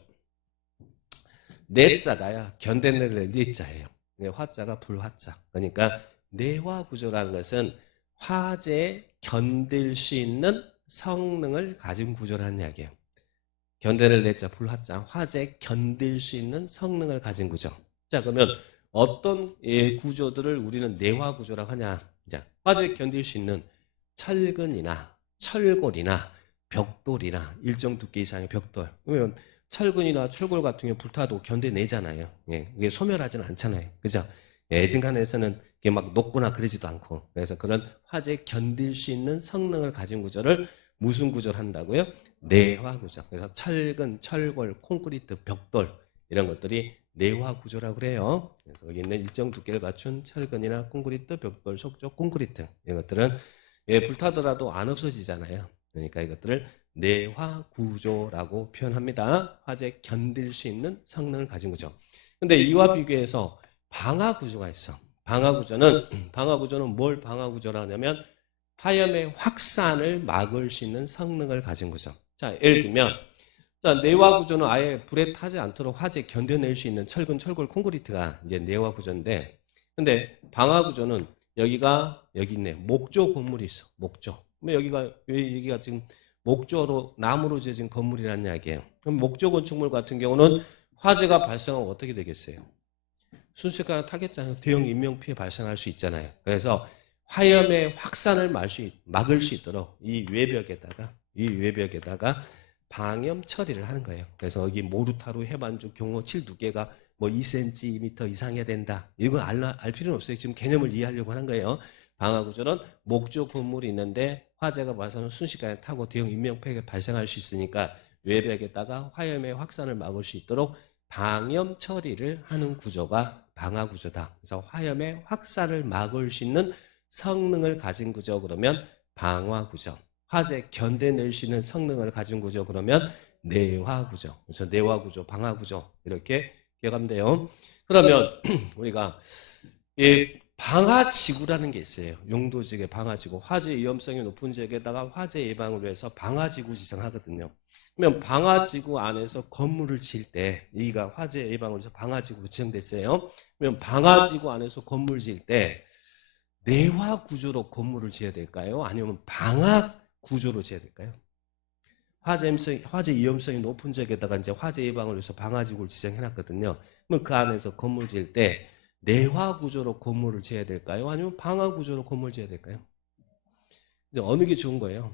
내자가야 견뎌낼 내자예요. 화자가 불화자. 그러니까 내화구조라는 것은 화재에 견딜 수 있는 성능을 가진 구조라는 이야기예요. 견뎌낼 내자, 불화자. 화재에 견딜 수 있는 성능을 가진 구조. 자, 그러면 어떤 구조들을 우리는 내화구조라고 하냐. 자, 화재에 견딜 수 있는 철근이나 철골이나 벽돌이나 일정 두께 이상의 벽돌. 그러면 철근이나 철골 같은 경우 불타도 견뎌내잖아요. 예, 이게 소멸하지는 않잖아요. 그죠? 예, 애진간에서는 이게 막 녹거나 그러지도 않고. 그래서 그런 화재에 견딜 수 있는 성능을 가진 구조를 무슨 구조를 한다고요? 내화 구조. 그래서 철근, 철골, 콘크리트, 벽돌 이런 것들이 내화 구조라고 그래요. 그래서 여기 있는 일정 두께를 갖춘 철근이나 콘크리트, 벽돌, 속적 콘크리트 이런 것들은 예, 불타더라도 안 없어지잖아요. 그러니까 이것들을 내화 구조라고 표현합니다. 화재 견딜 수 있는 성능을 가진 구조. 근데 이와 비교해서 방화 구조가 있어. 방화 구조는 뭘 방화 구조라고 하냐면 화염의 확산을 막을 수 있는 성능을 가진 구조. 자, 예를 들면 자, 내화 구조는 아예 불에 타지 않도록 화재 견뎌낼 수 있는 철근, 철골, 콘크리트가 이제 내화 구조인데, 근데 방화 구조는 여기가 여기 있네. 목조 건물이 있어. 목조. 그럼 여기가 지금 목조로 나무로 지어진 건물이라는 이야기예요. 그럼 목조 건축물 같은 경우는 화재가 발생하면 어떻게 되겠어요? 순식간에 타겠잖아요. 대형 인명 피해 발생할 수 있잖아요. 그래서 화염의 확산을 막을 수 있도록 이 외벽에다가 방염 처리를 하는 거예요. 그래서 여기 모르타르 해반주 경호 7두께가 뭐 2cm 이상해야 된다. 이건 알 필요는 없어요. 지금 개념을 이해하려고 하는 거예요. 방화 구조는 목조 건물이 있는데 화재가 발생하면 순식간에 타고 대형 인명피해가 발생할 수 있으니까 외벽에다가 화염의 확산을 막을 수 있도록 방염 처리를 하는 구조가 방화 구조다. 그래서 화염의 확산을 막을 수 있는 성능을 가진 구조 그러면 방화 구조. 화재 견뎌낼 수 있는 성능을 가진 구조 그러면 내화 구조. 그래서 내화 구조, 방화 구조 이렇게 기억하면 돼요. 그러면 우리가 방화지구라는 게 있어요. 용도지역의 방화지구. 화재 위험성이 높은 지역에다가 화재 예방을 위해서 방화지구 지정하거든요. 그러면 방화지구 안에서 건물을 지을 때 여기가 화재 예방을 위해서 방화지구로 지정됐어요. 그러면 방화지구 안에서 건물 지을 때 내화 구조로 건물을 지어야 될까요? 아니면 방화 구조로 지어야 될까요? 화재 위험성이 높은 지역에다가 이제 화재 예방을 위해서 방화지구를 지정해놨거든요. 그럼 그 안에서 건물 지을 때 내화 구조로 건물을 지어야 될까요? 아니면 방화 구조로 건물을 지어야 될까요? 이제 어느 게 좋은 거예요?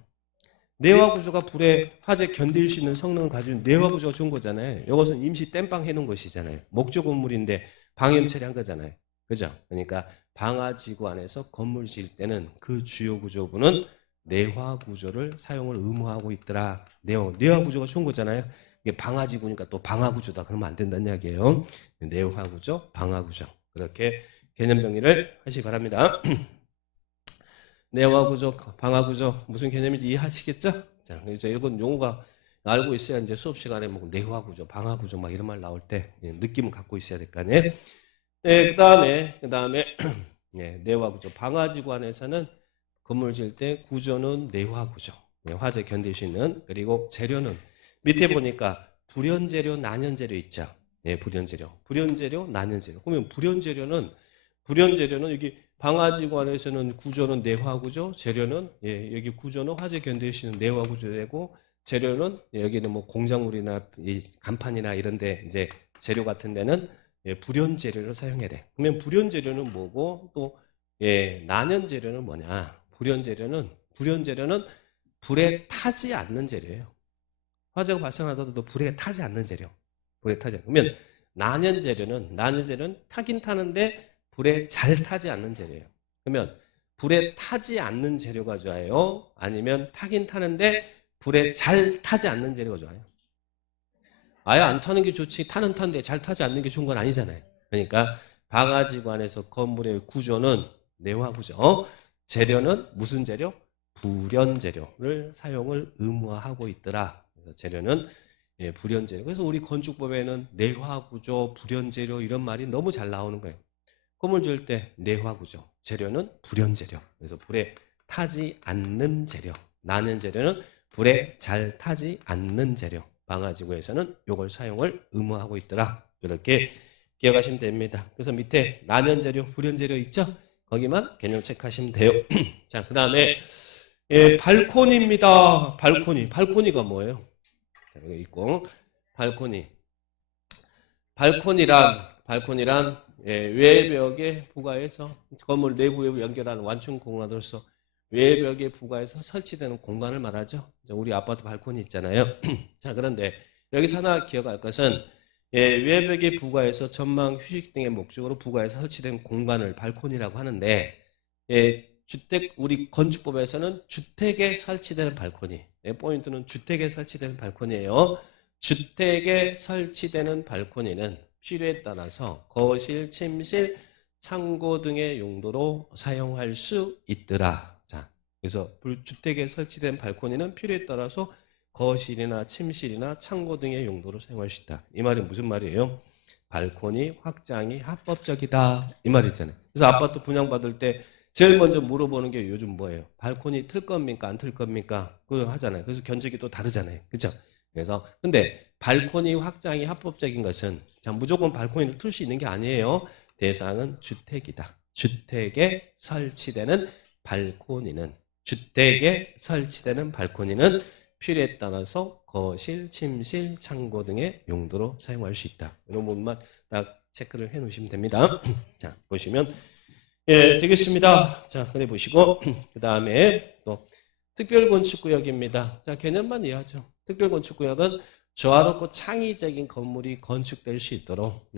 내화 구조가 불에 화재 견딜 수 있는 성능을 가진 내화 구조가 좋은 거잖아요. 이것은 임시 땜빵 해놓은 것이잖아요. 목조 건물인데 방염 처리한 거잖아요. 그죠? 그러니까 방화지구 안에서 건물 지을 때는 그 주요 구조부는 내화 구조를 사용을 의무하고 있더라. 내화 구조가 좋은 거잖아요. 이게 방화지구니까 또 방화 구조다. 그러면 안 된다는 이야기예요. 내화 구조, 방화 구조. 그렇게 개념 정리를 하시기 바랍니다. 내화 구조, 방화 구조 무슨 개념인지 이해하시겠죠? 자, 이제 이건 용어가 알고 있어야 이제 수업 시간에 뭐 내화 구조, 방화 구조 막 이런 말 나올 때 느낌을 갖고 있어야 될 거 아니에요? 네, 그다음에 네, 내화 구조. 방화지구 안에서는 건물 지을 때 구조는 내화 구조. 네, 화재 견딜 수 있는. 그리고 재료는 밑에 보니까 불연재료, 난연재료 있죠. 네, 불연재료. 불연재료, 난연재료. 그러면 불연재료는 여기 방화지구 안에서는 구조는 내화 구조, 재료는 여기 구조는 화재 견딜 수 있는 내화 구조되고 재료는 여기는 뭐 공작물이나 이 간판이나 이런데 이제 재료 같은 데는 불연 재료를 사용해야 돼. 그러면 불연 재료는 뭐고 또 난연 재료는 뭐냐? 불연 재료는 불에 타지 않는 재료예요. 화재가 발생하더라도 불에 타지 않는 재료. 불에 타지 않는. 그러면 난연 재료는 타긴 타는데 불에 잘 타지 않는 재료예요. 그러면 불에 타지 않는 재료가 좋아요? 아니면 타긴 타는데 불에 잘 타지 않는 재료가 좋아요? 아예 안 타는 게 좋지 타는 타는데 잘 타지 않는 게 좋은 건 아니잖아요. 그러니까 방화지구 안에서 건물의 구조는 내화 구조, 재료는 무슨 재료? 불연 재료를 사용을 의무화하고 있더라. 그래서 재료는 불연 재료. 그래서 우리 건축법에는 내화 구조, 불연 재료 이런 말이 너무 잘 나오는 거예요. 건물 지을 때 내화 구조, 재료는 불연 재료. 그래서 불에 타지 않는 재료. 나는 재료는 불에 잘 타지 않는 재료. 방화지구에서는 이걸 사용을 의무화하고 있더라. 이렇게 기억하시면 됩니다. 그래서 밑에 나는 재료, 불연 재료 있죠? 거기만 개념 체크하시면 돼요. 자, 그 다음에 발코니입니다. 발코니가 뭐예요? 자, 여기 있고 발코니. 발코니란 외벽에 부가해서 건물 내부에 연결하는 완충 공간으로서 외벽에 부가해서 설치되는 공간을 말하죠. 우리 아파트 발코니 있잖아요. 자, 그런데 여기서 하나 기억할 것은 외벽에 부가해서 전망, 휴식 등의 목적으로 부가해서 설치된 공간을 발코니라고 하는데 주택 우리 건축법에서는 주택에 설치되는 발코니. 포인트는 주택에 설치되는 발코니예요. 주택에 설치되는 발코니는 필요에 따라서 거실, 침실, 창고 등의 용도로 사용할 수 있더라. 자, 그래서 주택에 설치된 발코니는 필요에 따라서 거실이나 침실이나 창고 등의 용도로 사용할 수 있다. 이 말이 무슨 말이에요? 발코니 확장이 합법적이다. 이 말이잖아요. 그래서 아파트 분양받을 때 제일 먼저 물어보는 게 요즘 뭐예요? 발코니 틀 겁니까? 안 틀 겁니까? 그거 하잖아요. 그래서 견적이 또 다르잖아요. 그렇죠? 그래서 근데 발코니 확장이 합법적인 것은 자, 무조건 발코니를 틀 수 있는 게 아니에요. 대상은 주택이다. 주택에 설치되는 발코니는 필요에 따라서 거실, 침실, 창고 등의 용도로 사용할 수 있다. 이런 부분만 딱 체크를 해 놓으시면 됩니다. 자, 보시면 되겠습니다. 자, 그래 보시고 그 다음에 또 특별건축구역입니다. 자, 개념만 이해하죠. 특별건축구역은 조화롭고 창의적인 건물이 건축될 수 있도록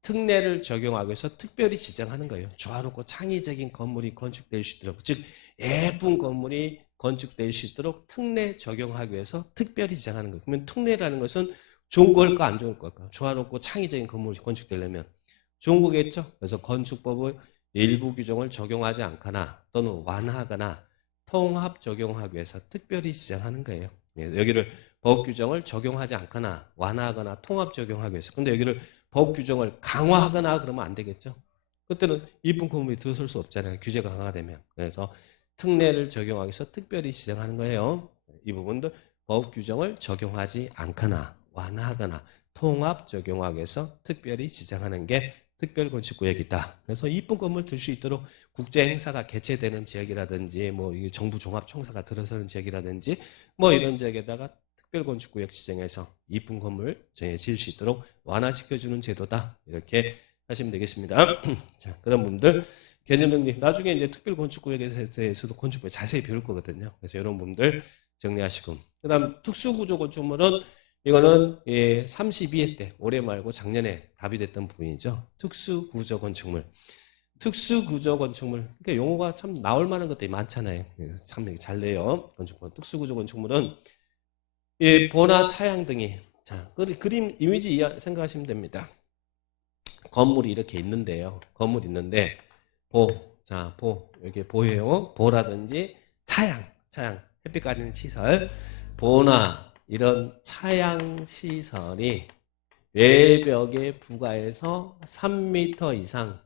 특례를 적용하기 위해서 특별히 지정하는 거예요. 조화롭고 창의적인 건물이 건축될 수 있도록, 즉 예쁜 건물이 건축될 수 있도록 특례 적용하기 위해서 특별히 지정하는 거예요. 그러면 특례라는 것은 좋은 걸까 안 좋은 걸까? 조화롭고 창의적인 건물이 건축되려면 좋은 거겠죠. 그래서 건축법의 일부 규정을 적용하지 않거나 또는 완화하거나 통합 적용하기 위해서 특별히 지정하는 거예요. 여기를 법 규정을 적용하지 않거나 완화하거나 통합 적용하기 위해서. 근데 여기를 법 규정을 강화하거나 그러면 안 되겠죠. 그때는 이쁜 건물이 들어설 수 없잖아요. 규제가 강화되면. 그래서 특례를 적용하기 위해서 특별히 지정하는 거예요. 이 부분도 법 규정을 적용하지 않거나 완화하거나 통합 적용하기 위해서 특별히 지정하는 게 특별건축구역이다. 그래서 이쁜 건물 들 수 있도록 국제 행사가 개최되는 지역이라든지 뭐 정부 종합청사가 들어서는 지역이라든지 뭐 이런 지역에다가 특별건축구역 지정해서 이쁜 건물 지을 수 있도록 완화시켜주는 제도다. 이렇게 하시면 되겠습니다. 자, 그런 분들 개념 정리. 나중에 이제 특별건축구역에 대해서도 건축부에 자세히 배울 거거든요. 그래서 이런 분들 정리하시고. 그 다음 특수구조 건축물은 이거는 32회 때 올해 말고 작년에 답이 됐던 부분이죠. 특수구조 건축물. 그러니까 용어가 참 나올 만한 것들이 많잖아요. 참 잘 내요. 건축물. 특수구조 건축물은 보나 차양 등이 자 그림 이미지 생각하시면 됩니다. 건물이 이렇게 있는데요. 건물이 있는데 여기 보여요. 보라든지 차양 햇빛 가리는 시설 보나 이런 차양 시설이 외벽에 부가해서 3m 이상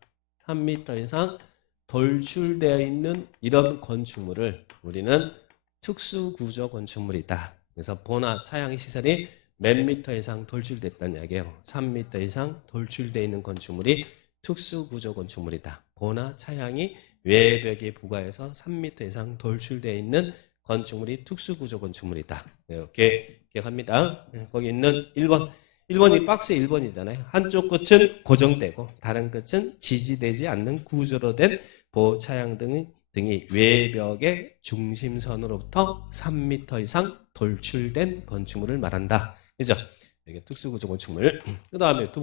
돌출되어 있는 이런 건축물을 우리는 특수구조 건축물이다. 그래서 보나 차양 시설이 몇 미터 이상 돌출됐다는 이야기예요. 3미터 이상 돌출되어 있는 건축물이 특수구조 건축물이다. 보나 차양이 외벽에 부과해서 3미터 이상 돌출되어 있는 건축물이 특수구조 건축물이다. 이렇게 기억합니다. 거기 있는 1번. 1번이 박스 1번이잖아요. 한쪽 끝은 고정되고 다른 끝은 지지되지 않는 구조로 된 보차양 등이 외벽의 중심선으로부터 3m 이상 돌출된 건축물을 말한다. 그죠? 이게 특수구조 건축물. 그 다음에 두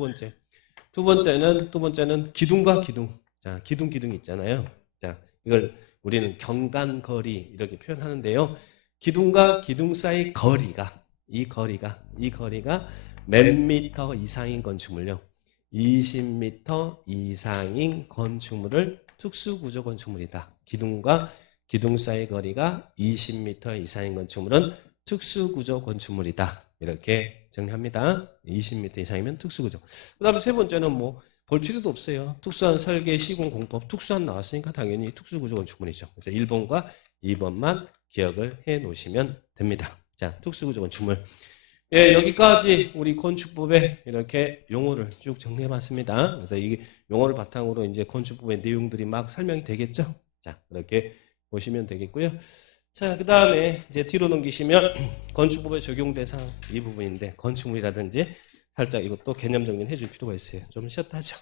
번째는 기둥과 기둥. 자, 기둥 있잖아요. 자, 이걸 우리는 경간거리 이렇게 표현하는데요. 기둥과 기둥 사이 거리가 이 거리가 몇 미터 이상인 건축물요. 20m 이상인 건축물을 특수구조 건축물이다. 기둥과 기둥 사이 거리가 20m 이상인 건축물은 특수구조 건축물이다. 이렇게 정리합니다. 20m 이상이면 특수구조. 그 다음에 세 번째는 뭐 볼 필요도 없어요. 특수한 설계 시공 공법 특수한 나왔으니까 당연히 특수구조 건축물이죠. 그래서 1번과 2번만 기억을 해 놓으시면 됩니다. 자, 특수구조 건축물. 예, 여기까지 우리 건축법의 이렇게 용어를 쭉 정리해 봤습니다. 그래서 이 용어를 바탕으로 이제 건축법의 내용들이 막 설명이 되겠죠? 자, 그렇게 보시면 되겠고요. 자, 그 다음에 이제 뒤로 넘기시면 건축법의 적용 대상 이 부분인데 건축물이라든지 살짝 이것도 개념 정리를 해줄 필요가 있어요. 좀 쉬었다 하죠.